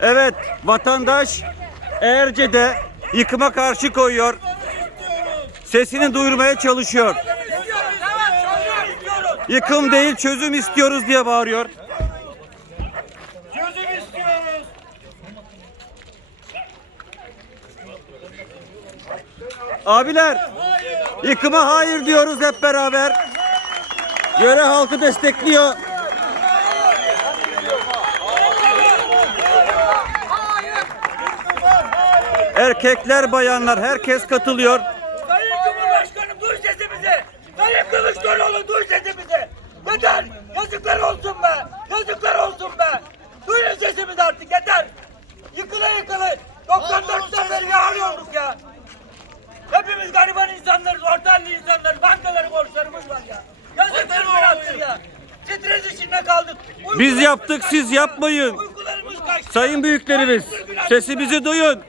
Evet, vatandaş Erce'de yıkıma karşı koyuyor. Sesini duyurmaya çalışıyor. Yıkım değil çözüm istiyoruz diye bağırıyor. Çözüm istiyoruz. Abiler, yıkıma hayır diyoruz hep beraber. Yöre halkı destekliyor. Erkekler, bayanlar herkes katılıyor. Sayın Cumhurbaşkanım duy sesimizi. Sayın Kılıçdaroğlu duy sesimizi. Yeter. Yazıklar olsun be. Yazıklar olsun be. Duyun sesimizi artık yeter. Yıkıla yıkıla. 94'ten beri yağlıyorduk ya. Hepimiz gariban insanlarız, orta halli insanlarız. Bankaları borçlarımız var ya. Yazıktır günahtır ya. Stres içinde kaldık. Biz yaptık siz yapmayın. Uykularımız kaçtı. Sayın büyüklerimiz sesimizi duyun.